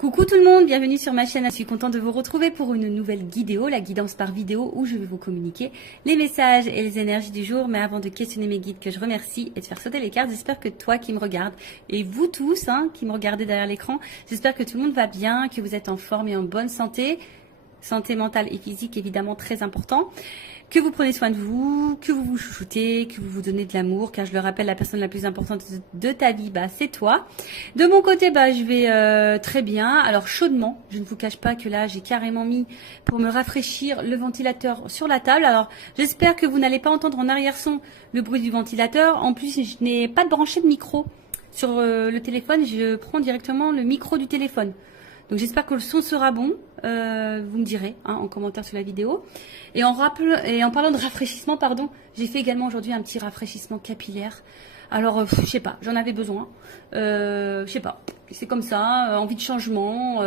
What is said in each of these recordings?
Coucou tout le monde, bienvenue sur ma chaîne. Je suis contente de vous retrouver pour une nouvelle vidéo, la guidance par vidéo, où je vais vous communiquer les messages et les énergies du jour. Mais avant de questionner mes guides que je remercie et de faire sauter les cartes, j'espère que toi qui me regardes et vous tous qui me regardez derrière l'écran, j'espère que tout le monde va bien, que vous êtes en forme et en bonne santé. Santé mentale et physique évidemment très important. Que vous prenez soin de vous, que vous vous chouchoutez, que vous vous donnez de l'amour, car je le rappelle, la personne la plus importante de ta vie, c'est toi. De mon côté, je vais très bien. Alors chaudement, je ne vous cache pas que là, j'ai carrément mis pour me rafraîchir le ventilateur sur la table. Alors j'espère que vous n'allez pas entendre en arrière-son le bruit du ventilateur. En plus, je n'ai pas de branché de micro sur le téléphone. Je prends directement le micro du téléphone. Donc j'espère que le son sera bon, vous me direz en commentaire sur la vidéo. Et en parlant de rafraîchissement, j'ai fait également aujourd'hui un petit rafraîchissement capillaire. Alors, je sais pas, j'en avais besoin. Je sais pas, c'est comme ça, envie de changement,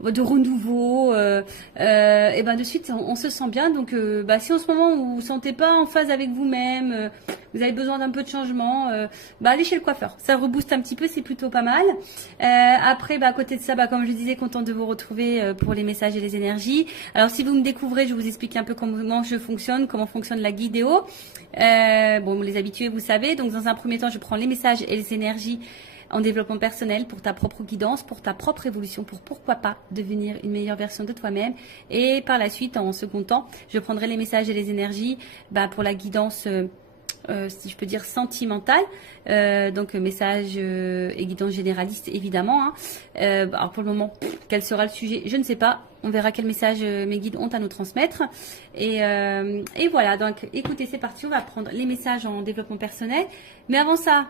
de renouveau. Et de suite, on se sent bien. Donc, si en ce moment vous vous sentez pas en phase avec vous-même, vous avez besoin d'un peu de changement, allez chez le coiffeur. Ça rebooste un petit peu, c'est plutôt pas mal. Après, à côté de ça, comme je disais, contente de vous retrouver pour les messages et les énergies. Alors, si vous me découvrez, je vous explique un peu comment je fonctionne, comment fonctionne la guidéo. Les habitués, vous savez. Donc, dans un premier temps, je prends les messages et les énergies en développement personnel pour ta propre guidance, pour ta propre évolution, pour pourquoi pas devenir une meilleure version de toi-même. Et par la suite, en second temps, je prendrai les messages et les énergies pour la guidance si je peux dire sentimentale, donc message et guidance généraliste évidemment. Alors pour le moment, quel sera le sujet, je ne sais pas. On verra quel message mes guides ont à nous transmettre. Et voilà, donc écoutez, c'est parti, on va prendre les messages en développement personnel. Mais avant ça,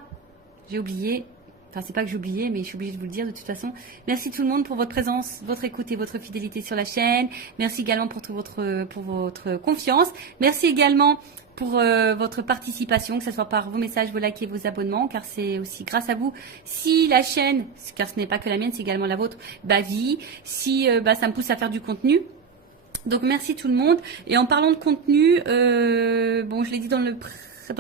j'ai oublié. Enfin, c'est pas que j'ai oublié, mais je suis obligée de vous le dire de toute façon. Merci tout le monde pour votre présence, votre écoute et votre fidélité sur la chaîne. Merci également pour votre confiance. Merci également pour votre participation, que ce soit par vos messages, vos likes et vos abonnements, car c'est aussi grâce à vous si la chaîne, car ce n'est pas que la mienne, c'est également la vôtre, vit, si ça me pousse à faire du contenu. Donc merci tout le monde. Et en parlant de contenu, je l'ai dit dans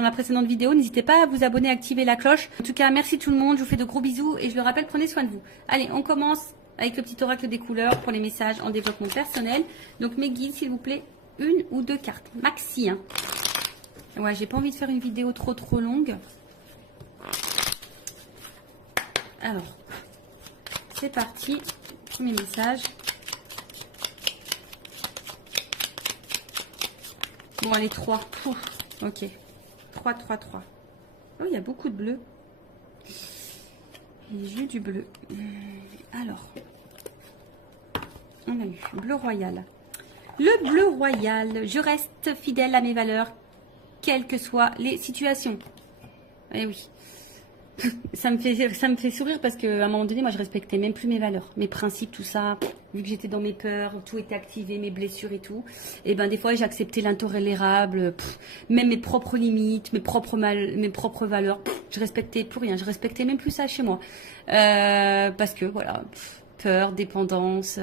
la précédente vidéo, n'hésitez pas à vous abonner, à activer la cloche. En tout cas, merci tout le monde, je vous fais de gros bisous et je le rappelle, prenez soin de vous. Allez, on commence avec le petit oracle des couleurs pour les messages en développement personnel. Donc mes guides, s'il vous plaît, une ou deux cartes, maxi. Ouais, j'ai pas envie de faire une vidéo trop longue. Alors, c'est parti, premier message. Bon, allez, 3. Ok. 3. Oh, il y a beaucoup de bleu. Et j'ai eu du bleu. Alors, on a eu bleu royal. Le bleu royal, je reste fidèle à mes valeurs, quelles que soient les situations. Eh oui. Ça me fait sourire parce qu'à un moment donné, moi, je respectais même plus mes valeurs, mes principes, tout ça. Vu que j'étais dans mes peurs, tout était activé, mes blessures et tout. Et des fois, j'ai accepté l'intolérable, même mes propres limites, mes propres valeurs. Je respectais plus rien. Je respectais même plus ça chez moi. Parce que, voilà, peur, dépendance.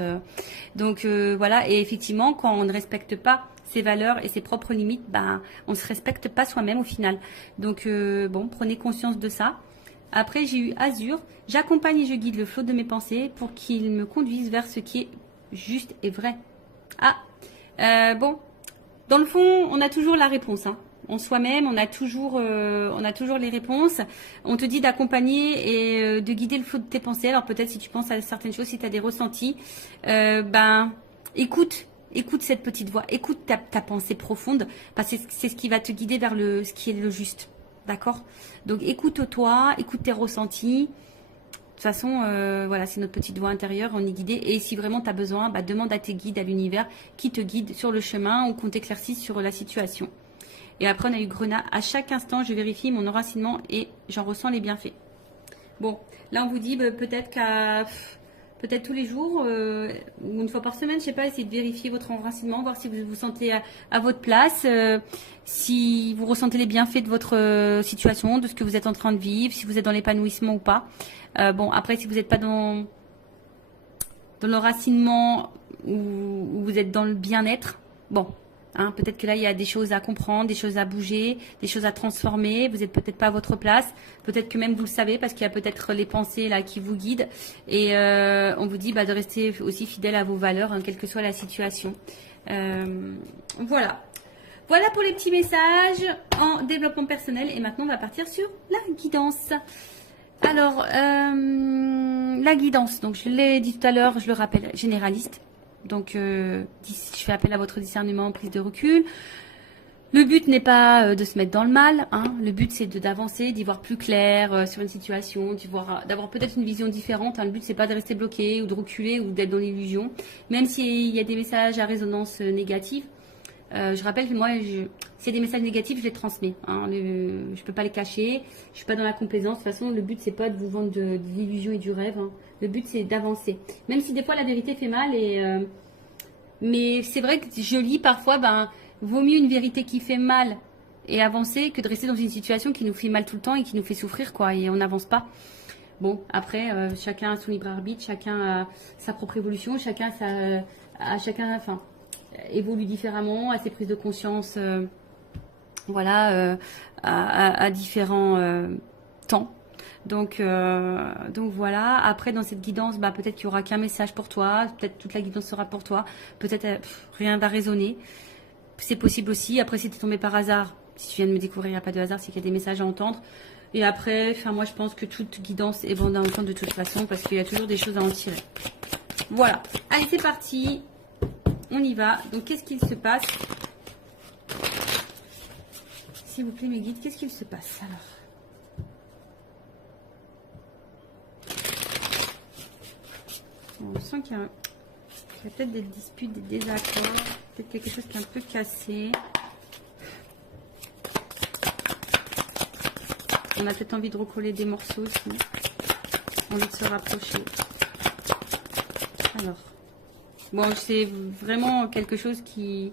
Donc, voilà. Et effectivement, quand on ne respecte pas ses valeurs et ses propres limites, on ne se respecte pas soi-même au final. Donc, prenez conscience de ça. Après, j'ai eu Azur. J'accompagne et je guide le flot de mes pensées pour qu'il me conduise vers ce qui est juste et vrai. Dans le fond, on a toujours la réponse. En soi-même, on a toujours les réponses. On te dit d'accompagner et de guider le flot de tes pensées. Alors peut-être si tu penses à certaines choses, si tu as des ressentis, écoute cette petite voix. Écoute ta pensée profonde parce que c'est ce qui va te guider vers ce qui est le juste. D'accord? Donc écoute-toi, écoute tes ressentis. De toute façon, voilà, c'est notre petite voix intérieure, on est guidé. Et si vraiment tu as besoin, demande à tes guides, à l'univers, qui te guide sur le chemin ou qu'on t'éclaircisse sur la situation. Et après, on a eu Grenat. À chaque instant, je vérifie mon enracinement et j'en ressens les bienfaits. Bon, là, on vous dit peut-être tous les jours, ou une fois par semaine, je sais pas, essayez de vérifier votre enracinement, voir si vous vous sentez à votre place, si vous ressentez les bienfaits de votre situation, de ce que vous êtes en train de vivre, si vous êtes dans l'épanouissement ou pas. Après, si vous n'êtes pas dans l'enracinement ou vous êtes dans le bien-être, Hein, peut-être que là, il y a des choses à comprendre, des choses à bouger, des choses à transformer. Vous n'êtes peut-être pas à votre place. Peut-être que même vous le savez parce qu'il y a peut-être les pensées là qui vous guident. Et on vous dit de rester aussi fidèle à vos valeurs, hein, quelle que soit la situation. Voilà. Voilà pour les petits messages en développement personnel. Et maintenant, on va partir sur la guidance. Alors, la guidance. Donc, je l'ai dit tout à l'heure, je le rappelle, généraliste. Donc, je fais appel à votre discernement, prise de recul. Le but n'est pas de se mettre dans le mal. Hein. Le but, c'est d'avancer, d'y voir plus clair sur une situation, d'avoir peut-être une vision différente. Hein. Le but, c'est pas de rester bloqué ou de reculer ou d'être dans l'illusion. Même s'il y a des messages à résonance négative. Je rappelle que moi, s'il y a des messages négatifs, je les transmets. Hein. Je peux pas les cacher. Je suis pas dans la complaisance. De toute façon, le but, c'est pas de vous vendre de l'illusion et du rêve. Hein. Le but, c'est d'avancer. Même si des fois, la vérité fait mal. Mais c'est vrai que je lis parfois, vaut mieux une vérité qui fait mal et avancer que de rester dans une situation qui nous fait mal tout le temps et qui nous fait souffrir, quoi. Et on n'avance pas. Bon, après, chacun a son libre arbitre, chacun a sa propre évolution, chacun évolue différemment, a ses prises de conscience, à différents temps. Donc voilà. Après, dans cette guidance, peut-être qu'il n'y aura qu'un message pour toi, peut-être toute la guidance sera pour toi, peut-être rien va résonner. C'est possible aussi. Après, si tu es tombé par hasard, si tu viens de me découvrir, il n'y a pas de hasard, c'est qu'il y a des messages à entendre. Et après, moi, je pense que toute guidance est bonne à entendre de toute façon, parce qu'il y a toujours des choses à en tirer. Voilà. Allez, c'est parti. On y va. Donc, qu'est-ce qu'il se passe? S'il vous plaît, mes guides, qu'est-ce qu'il se passe alors? On sent qu'il y a peut-être des disputes, des désaccords, peut-être quelque chose qui est un peu cassé. On a peut-être envie de recoller des morceaux aussi. Envie de se rapprocher. Alors, bon, c'est vraiment quelque chose que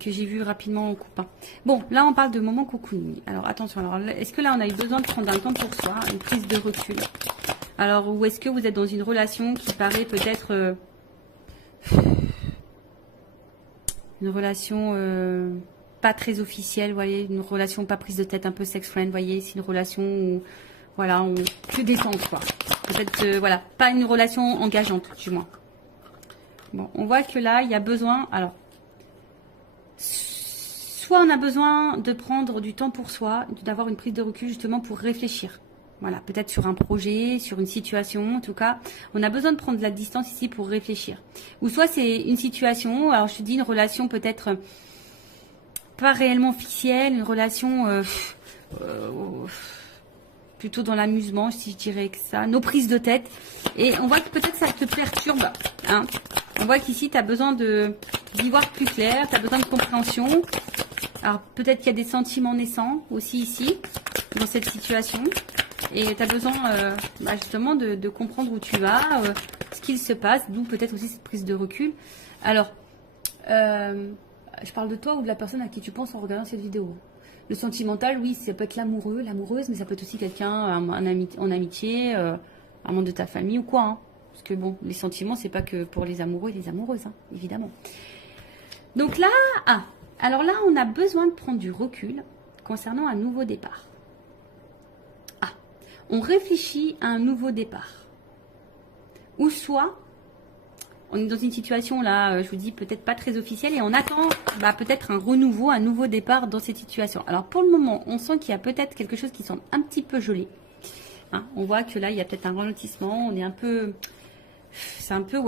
j'ai vu rapidement en coupant. Bon, là, on parle de moment cocooning. Alors, attention. Alors, est-ce que là, on a eu besoin de prendre un temps pour soi, une prise de recul? Alors, ou est-ce que vous êtes dans une relation qui paraît peut-être une relation pas très officielle, vous voyez, une relation pas prise de tête, un peu sex friend, vous voyez, c'est une relation où, voilà, on se détend, quoi. Peut-être, voilà, pas une relation engageante, du moins. Bon, on voit que là, il y a besoin, alors, soit on a besoin de prendre du temps pour soi, d'avoir une prise de recul justement pour réfléchir. Voilà, peut-être sur un projet, sur une situation, en tout cas, on a besoin de prendre de la distance ici pour réfléchir. Ou soit c'est une situation, alors je te dis une relation peut-être pas réellement officielle, une relation plutôt dans l'amusement, si je dirais que ça, nos prises de tête. Et on voit que peut-être ça te perturbe, hein. On voit qu'ici, tu as besoin d'y voir plus clair, tu as besoin de compréhension. Alors, peut-être qu'il y a des sentiments naissants aussi ici, dans cette situation. Et tu as besoin justement de comprendre où tu vas, ce qu'il se passe, d'où peut-être aussi cette prise de recul. Alors, je parle de toi ou de la personne à qui tu penses en regardant cette vidéo. Le sentimental, oui, ça peut être l'amoureux, l'amoureuse, mais ça peut être aussi quelqu'un en amitié, un membre de ta famille ou quoi, hein. Parce que bon, les sentiments, c'est pas que pour les amoureux et les amoureuses, hein, évidemment. Donc là, alors là, on a besoin de prendre du recul concernant un nouveau départ. On réfléchit à un nouveau départ. Ou soit, on est dans une situation là, je vous dis, peut-être pas très officielle, et on attend peut-être un renouveau, un nouveau départ dans cette situation. Alors pour le moment, on sent qu'il y a peut-être quelque chose qui semble un petit peu gelé. Hein, on voit que là, il y a peut-être un ralentissement, on est un peu... C'est un peu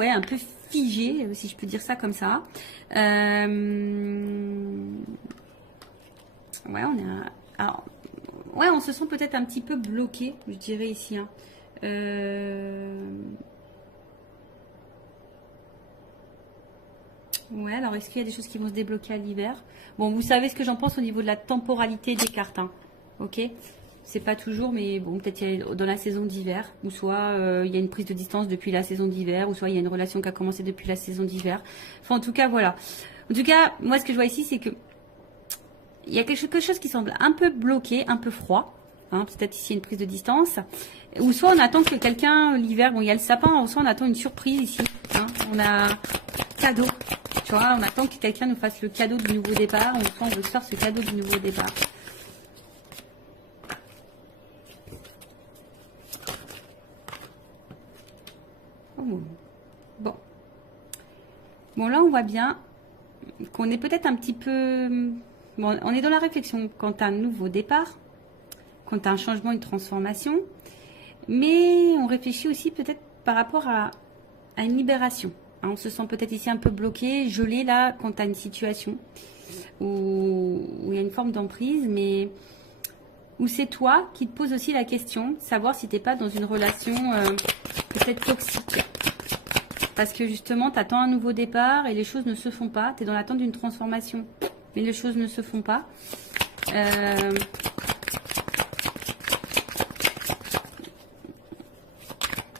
figé, si je peux dire ça comme ça. Ouais, on se sent peut-être un petit peu bloqué, je dirais ici. Hein. Ouais, alors est-ce qu'il y a des choses qui vont se débloquer à l'hiver? Bon, vous savez ce que j'en pense au niveau de la temporalité des cartes. Hein. Ok? C'est pas toujours, mais bon, peut-être dans la saison d'hiver, ou soit il y a une prise de distance depuis la saison d'hiver, ou soit il y a une relation qui a commencé depuis la saison d'hiver. Enfin, en tout cas, voilà. En tout cas, moi, ce que je vois ici, c'est que il y a quelque chose qui semble un peu bloqué, un peu froid. Hein, peut-être ici une prise de distance. Ou soit on attend que quelqu'un, l'hiver, bon, il y a le sapin, ou soit on attend une surprise ici. Hein. cadeau. Tu vois, on attend que quelqu'un nous fasse le cadeau du nouveau départ. On veut se faire ce cadeau du nouveau départ. Oh. Bon. Bon, là, on voit bien qu'on est peut-être un petit peu... Bon, on est dans la réflexion quant à un nouveau départ, quant à un changement, une transformation. Mais on réfléchit aussi peut-être par rapport à une libération. On se sent peut-être ici un peu bloqué, gelé là, quant à une situation où il y a une forme d'emprise, mais où c'est toi qui te poses aussi la question, savoir si tu n'es pas dans une relation peut-être toxique. Parce que justement, tu attends un nouveau départ et les choses ne se font pas. Tu es dans l'attente d'une transformation, mais les choses ne se font pas.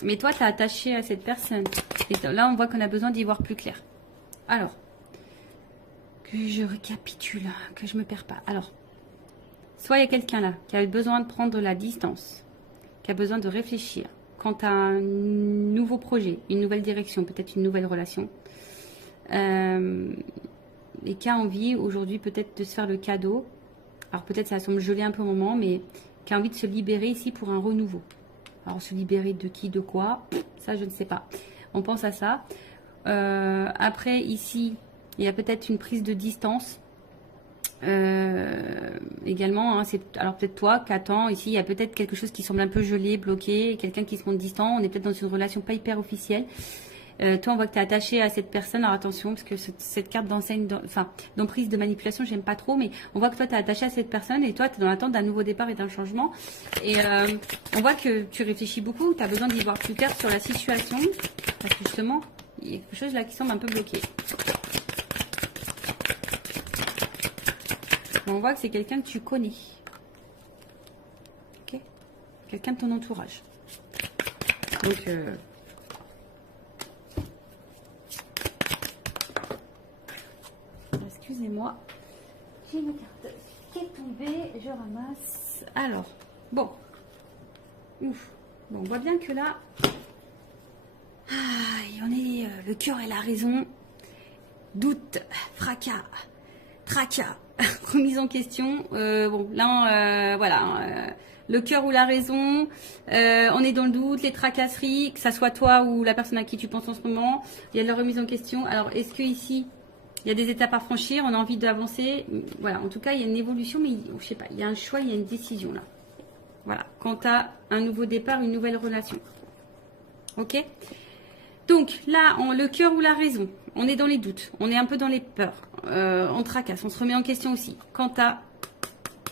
Mais toi, tu es attaché à cette personne. Et là, on voit qu'on a besoin d'y voir plus clair. Alors, que je récapitule, que je me perds pas. Alors, soit il y a quelqu'un là qui a besoin de prendre la distance, qui a besoin de réfléchir quant à un nouveau projet, une nouvelle direction, peut-être une nouvelle relation. Et qui a envie aujourd'hui peut-être de se faire le cadeau. Alors peut-être ça semble gelé un peu au moment, mais qui a envie de se libérer ici pour un renouveau. Alors se libérer de qui, de quoi, ça je ne sais pas. On pense à ça. Après ici, il y a peut-être une prise de distance. Également, hein, alors peut-être toi qui attends, ici il y a peut-être quelque chose qui semble un peu gelé, bloqué, quelqu'un qui se montre distant, on est peut-être dans une relation pas hyper officielle. Toi on voit que tu es attaché à cette personne, alors attention parce que cette carte d'enseigne, enfin d'emprise de manipulation j'aime pas trop, mais on voit que toi tu es attaché à cette personne et toi tu es dans l'attente d'un nouveau départ et d'un changement, et on voit que tu réfléchis beaucoup, tu as besoin d'y voir plus clair sur la situation, parce que justement il y a quelque chose là qui semble un peu bloqué. On voit que c'est quelqu'un que tu connais. Ok, quelqu'un de ton entourage. Donc, excusez-moi. J'ai une carte qui est tombée. Je ramasse. Alors, bon. Ouf. Bon, on voit bien que là, on est le cœur et la raison. Doute, fracas, tracas. Remise en question. Bon, là, voilà. Le cœur ou la raison. On est dans le doute, les tracasseries, que ça soit toi ou la personne à qui tu penses en ce moment. Il y a de la remise en question. Alors, est-ce que ici, il y a des étapes à franchir, on a envie d'avancer. Voilà, en tout cas, il y a une évolution, mais je sais pas, il y a un choix, il y a une décision là. Voilà, quant à un nouveau départ, une nouvelle relation. Ok ? Donc là, le cœur ou la raison, on est dans les doutes, on est un peu dans les peurs, on tracasse, on se remet en question aussi. Quant à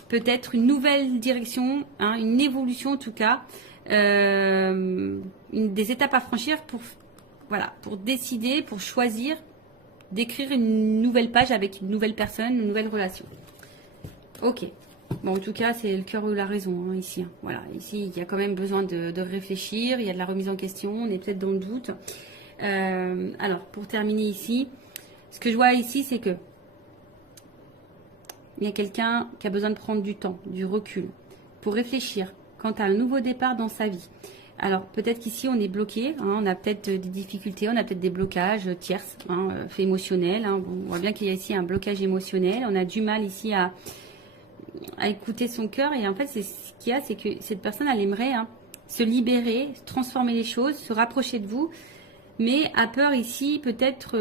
peut-être une nouvelle direction, hein, une évolution en tout cas, des étapes à franchir pour, voilà, pour décider, pour choisir d'écrire une nouvelle page avec une nouvelle personne, une nouvelle relation. Ok. Bon, en tout cas, c'est le cœur ou la raison, hein, ici. Hein. Voilà, ici, il y a quand même besoin de réfléchir, il y a de la remise en question, on est peut-être dans le doute. Alors, pour terminer ici, ce que je vois ici, c'est que il y a quelqu'un qui a besoin de prendre du temps, du recul, pour réfléchir quant à un nouveau départ dans sa vie. Alors, peut-être qu'ici, on est bloqué, hein, on a peut-être des difficultés, on a peut-être des blocages tierces, hein, faits émotionnels. Hein. Bon, on voit bien qu'il y a ici un blocage émotionnel, on a du mal ici à écouter son cœur, et en fait c'est ce qu'il y a, c'est que cette personne elle aimerait se libérer, transformer les choses, se rapprocher de vous, mais a peur ici peut-être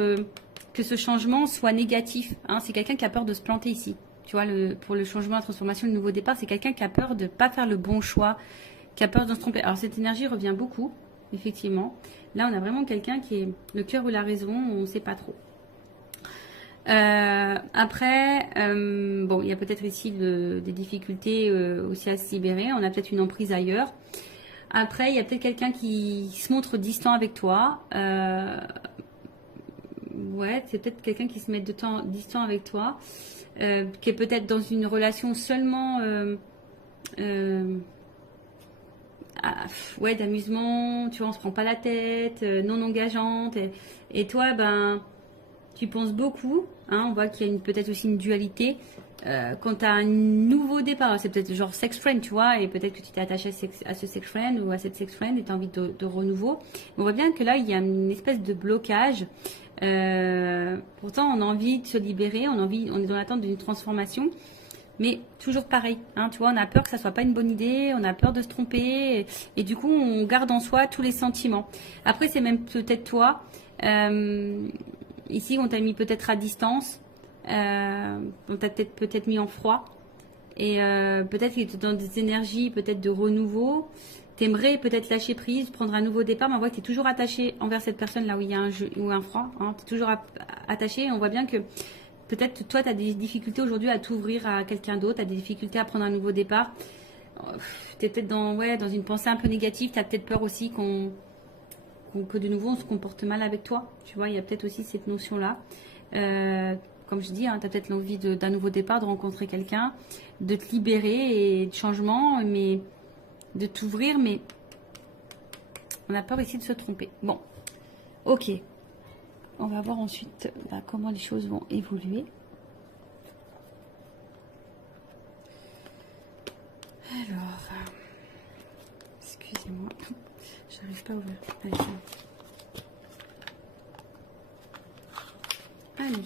que ce changement soit négatif, hein. C'est quelqu'un qui a peur de se planter ici, tu vois, pour le changement, la transformation, le nouveau départ, c'est quelqu'un qui a peur de ne pas faire le bon choix, qui a peur de se tromper. Alors cette énergie revient beaucoup, effectivement. Là on a vraiment quelqu'un qui est le cœur ou la raison, on ne sait pas trop. Après, bon, il y a peut-être ici des difficultés aussi à se libérer. On a peut-être une emprise ailleurs. Après, il y a peut-être quelqu'un qui se montre distant avec toi. Ouais, c'est peut-être quelqu'un qui se met distant avec toi, qui est peut-être dans une relation seulement, ouais, d'amusement. Tu vois, on se prend pas la tête, non engageante. Et toi, ben Tu penses beaucoup. Hein, on voit qu'il y a peut-être aussi une dualité. Quand tu as un nouveau départ, c'est peut-être genre sex friend, tu vois, et peut-être que tu t'es attaché à ce sex friend ou à cette sex friend et tu as envie de renouveau. On voit bien que là, il y a une espèce de blocage. Pourtant, on a envie de se libérer, on est dans l'attente d'une transformation. Mais toujours pareil, hein, tu vois, on a peur que ça soit pas une bonne idée, on a peur de se tromper, et du coup, on garde en soi tous les sentiments. Après, c'est même peut-être toi, ici, on t'a mis peut-être à distance, on t'a peut-être mis en froid, et peut-être que tu es dans des énergies peut-être de renouveau. T'aimerais peut-être lâcher prise, prendre un nouveau départ, mais on voit que tu es toujours attaché envers cette personne là où il y a un jeu ou un froid. Hein, tu es toujours attaché, et on voit bien que peut-être toi, tu as des difficultés aujourd'hui à t'ouvrir à quelqu'un d'autre, tu as des difficultés à prendre un nouveau départ. Tu es peut-être dans une pensée un peu négative, tu as peut-être peur aussi que de nouveau on se comporte mal avec toi. Tu vois, il y a peut-être aussi cette notion-là. Comme je dis, hein, tu as peut-être l'envie d'un nouveau départ, de rencontrer quelqu'un, de te libérer et de changement, mais de t'ouvrir, mais on a peur ici de se tromper. Bon, ok. On va voir ensuite comment les choses vont évoluer. Alors, excusez-moi, j'arrive pas à ouvrir. Allez, allez.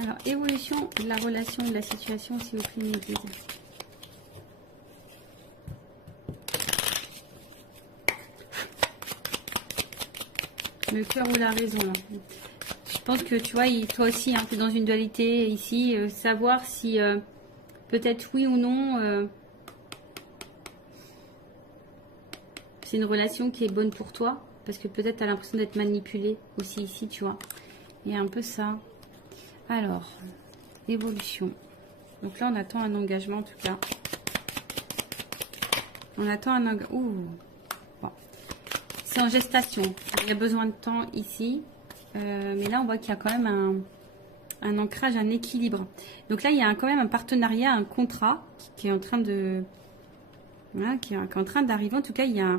Alors, évolution de la relation, de la situation, s'il vous plaît, mes guides. Le cœur ou la raison, là. Je pense que tu vois, toi aussi, hein, tu es dans une dualité ici. Savoir si peut-être oui ou non, c'est une relation qui est bonne pour toi. Parce que peut-être tu as l'impression d'être manipulé aussi ici, tu vois. Il y a un peu ça. Alors, évolution. Donc là, on attend un engagement en tout cas. On attend un engagement. Ouh. Bon. C'est en gestation. Il y a besoin de temps ici. Mais là, on voit qu'il y a quand même un ancrage, un équilibre. Donc là, il y a quand même un partenariat, un contrat qui est en train de... Voilà, qui est en train d'arriver. En tout cas, il y a...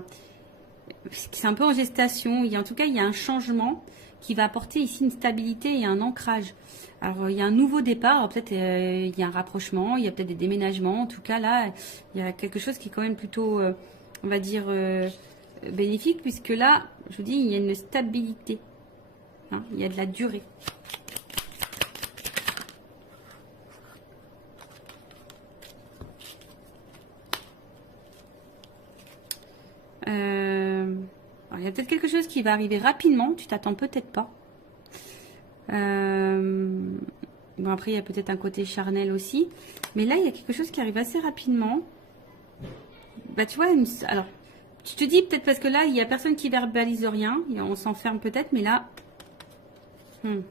C'est un peu en gestation. En tout cas, il y a un changement qui va apporter ici une stabilité et un ancrage. Alors, il y a un nouveau départ. Peut-être il y a un rapprochement, il y a peut-être des déménagements. En tout cas, là, il y a quelque chose qui est quand même plutôt, on va dire, bénéfique. Puisque là, je vous dis, il y a une stabilité. Hein, il y a de la durée. Alors, il y a peut-être quelque chose qui va arriver rapidement. Tu t'attends peut-être pas. Bon, après, il y a peut-être un côté charnel aussi. Mais là, il y a quelque chose qui arrive assez rapidement. Bah, tu vois, alors, tu te dis peut-être parce que là, il n'y a personne qui verbalise rien. On s'enferme peut-être, mais là... une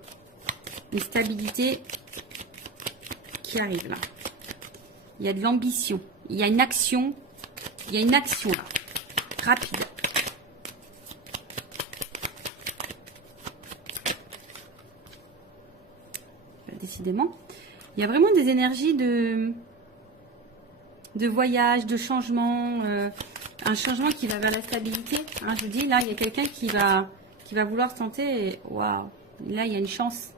stabilité qui arrive là. Il y a de l'ambition. Il y a une action. Il y a une action là. Rapide. Décidément. Il y a vraiment des énergies de voyage, de changement. Un changement qui va vers la stabilité. Hein, je vous dis, là, il y a quelqu'un qui va vouloir tenter. Et waouh. Là, il y a une chance.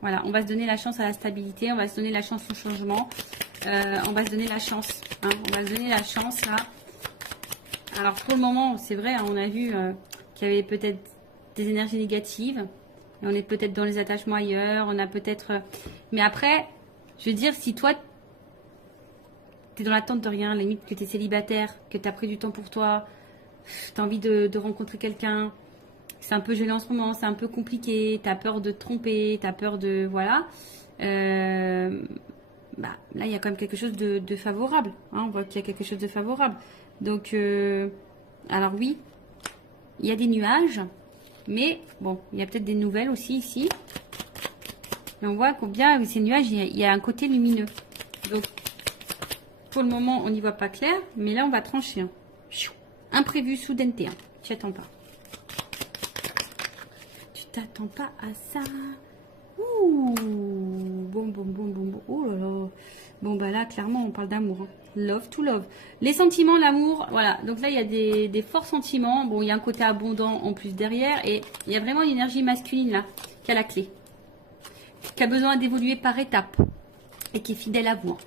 Voilà, on va se donner la chance à la stabilité, on va se donner la chance au changement, on va se donner la chance. Hein, on va se donner la chance là. Alors pour le moment, c'est vrai, hein, on a vu qu'il y avait peut-être des énergies négatives. Et on est peut-être dans les attachements ailleurs, on a peut-être... mais après, je veux dire, si toi, tu es dans l'attente de rien, limite que tu es célibataire, que tu as pris du temps pour toi, tu as envie de rencontrer quelqu'un... C'est un peu gelé en ce moment, c'est un peu compliqué, tu as peur de te tromper, tu as peur de... Voilà. Là, il y a quand même quelque chose de favorable. Hein, on voit qu'il y a quelque chose de favorable. Donc, alors oui, il y a des nuages, mais bon, il y a peut-être des nouvelles aussi ici. Et on voit combien ces nuages, il y a un côté lumineux. Donc, pour le moment, on n'y voit pas clair, mais là, on va trancher. Hein. Imprévu, soudaineté. Hein. Tu attends pas. T'attends pas à ça. Ouh, bon. Oh là là. Bon, bah là, clairement, on parle d'amour. Hein. Love to love. Les sentiments, l'amour, voilà. Donc là, il y a des forts sentiments. Bon, il y a un côté abondant en plus derrière. Et il y a vraiment une énergie masculine là, qui a la clé. Qui a besoin d'évoluer par étapes. Et qui est fidèle à vous. Hein.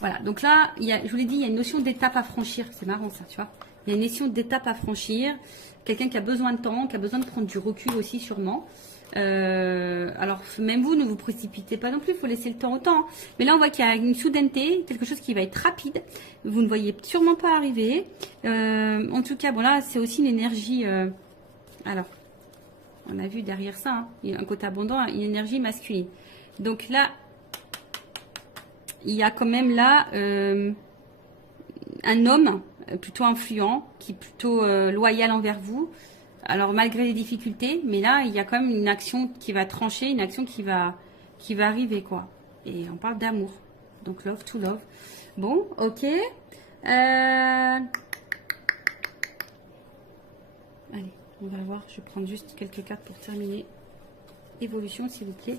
Voilà. Donc là, je vous l'ai dit, il y a une notion d'étape à franchir. C'est marrant ça, tu vois. Il y a une notion d'étape à franchir. Quelqu'un qui a besoin de temps, qui a besoin de prendre du recul aussi, sûrement. Alors, même vous, ne vous précipitez pas non plus, il faut laisser le temps au temps. Hein. Mais là, on voit qu'il y a une soudaineté, quelque chose qui va être rapide. Vous ne voyez sûrement pas arriver. En tout cas, bon là, c'est aussi une énergie... alors, on a vu derrière ça, hein, il y a un côté abondant, une énergie masculine. Donc là, il y a quand même là un homme plutôt influent, qui est plutôt loyal envers vous. Alors malgré les difficultés, mais là il y a quand même une action qui va trancher, une action qui va arriver quoi. Et on parle d'amour, donc love to love. Bon, ok. Allez, on va voir. Je vais prendre juste quelques cartes pour terminer. Évolution, s'il vous plaît.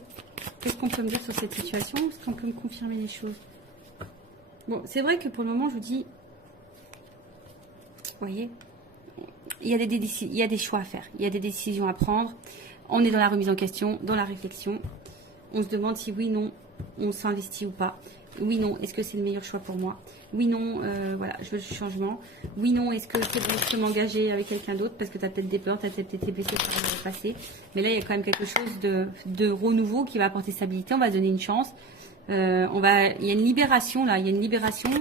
Qu'est-ce qu'on peut me dire sur cette situation? Est-ce qu'on peut me confirmer les choses? Bon, c'est vrai que pour le moment, je vous dis, vous voyez. Il y a des choix à faire, il y a des décisions à prendre. On est dans la remise en question, dans la réflexion. On se demande si oui, non, on s'investit ou pas. Oui, non, est-ce que c'est le meilleur choix pour moi? Oui, non, voilà, je veux le changement. Oui, non, est-ce que c'est bon, je peux m'engager avec quelqu'un d'autre? Parce que tu as peut-être des peurs, tu as peut-être été blessé par le passé. Mais là, il y a quand même quelque chose de renouveau qui va apporter stabilité. On va se donner une chance. Il y a une libération là, il y a une libération.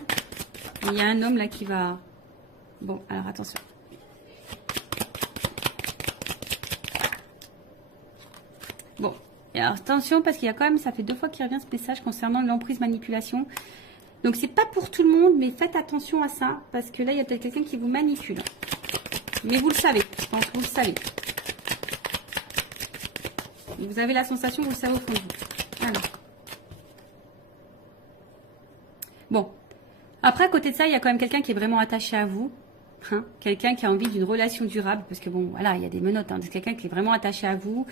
Il y a un homme là qui va... Bon, alors attention. Bon, et alors attention parce qu'il y a quand même, ça fait 2 fois qu'il revient ce message concernant l'emprise manipulation. Donc c'est pas pour tout le monde, mais faites attention à ça parce que là il y a peut-être quelqu'un qui vous manipule. Mais vous le savez, je pense que vous le savez. Vous avez la sensation, vous le savez au fond de vous. Alors. Bon. Après, à côté de ça, il y a quand même quelqu'un qui est vraiment attaché à vous. Hein, quelqu'un qui a envie d'une relation durable, parce que bon, voilà, il y a des menottes. Hein, c'est quelqu'un qui est vraiment attaché à vous,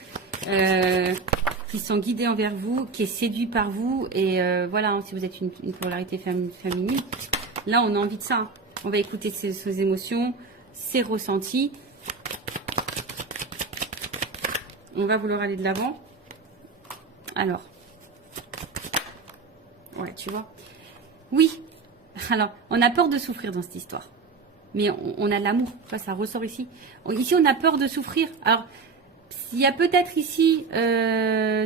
qui sont guidés envers vous, qui est séduit par vous. Et voilà, hein, si vous êtes une polarité féminine, là, on a envie de ça. Hein. On va écouter ses émotions, ses ressentis. On va vouloir aller de l'avant. Alors, ouais, tu vois. Oui. Alors, on a peur de souffrir dans cette histoire. Mais on a de l'amour, ça ressort ici. Ici, on a peur de souffrir. Alors, il y a peut-être ici,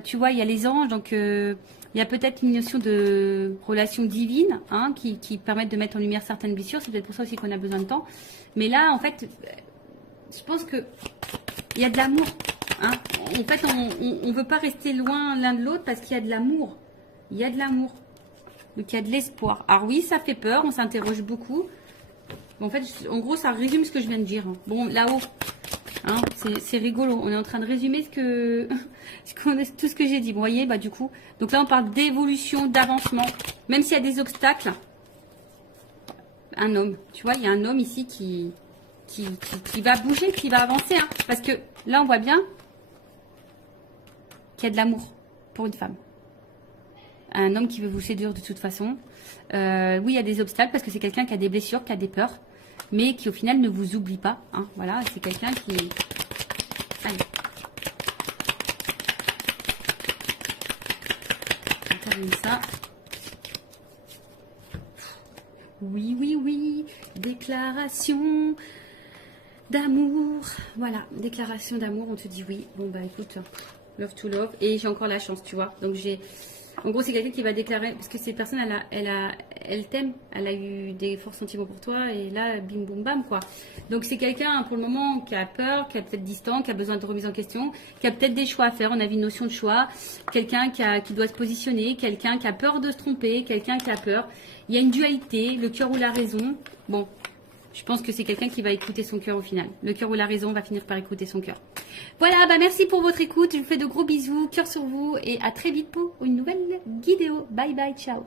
tu vois, il y a les anges, donc il y a peut-être une notion de relation divine hein, qui permettent de mettre en lumière certaines blessures. C'est peut-être pour ça aussi qu'on a besoin de temps. Mais là, en fait, je pense qu'il y a de l'amour. Hein. En fait, on ne veut pas rester loin l'un de l'autre parce qu'il y a de l'amour. Il y a de l'amour. Donc, il y a de l'espoir. Alors oui, ça fait peur, on s'interroge beaucoup. En fait, en gros, ça résume ce que je viens de dire. Bon, là-haut, hein, c'est rigolo. On est en train de résumer tout ce que j'ai dit. Vous voyez, bah du coup. Donc là, on parle d'évolution, d'avancement. Même s'il y a des obstacles. Un homme. Tu vois, il y a un homme ici qui va bouger, qui va avancer. Hein, parce que là, on voit bien qu'il y a de l'amour pour une femme. Un homme qui veut vous séduire de toute façon. Oui, il y a des obstacles parce que c'est quelqu'un qui a des blessures, qui a des peurs, mais qui au final ne vous oublie pas. Hein, voilà, c'est quelqu'un qui... Allez. On termine ça. Oui, oui, oui. Déclaration d'amour. Voilà, déclaration d'amour, on te dit oui. Bon, bah écoute, love to love. Et j'ai encore la chance, tu vois. Donc j'ai... En gros, c'est quelqu'un qui va déclarer, parce que cette personne, elle t'aime, elle a eu des forts sentiments pour toi, et là, bim, boum, bam, quoi. Donc, c'est quelqu'un, pour le moment, qui a peur, qui est peut-être distant, qui a besoin de remise en question, qui a peut-être des choix à faire, on a vu une notion de choix, quelqu'un qui doit se positionner, quelqu'un qui a peur de se tromper, quelqu'un qui a peur. Il y a une dualité, le cœur ou la raison. Bon, je pense que c'est quelqu'un qui va écouter son cœur au final. Le cœur ou la raison va finir par écouter son cœur. Voilà, bah merci pour votre écoute. Je vous fais de gros bisous, cœur sur vous et à très vite pour une nouvelle vidéo. Bye bye, ciao.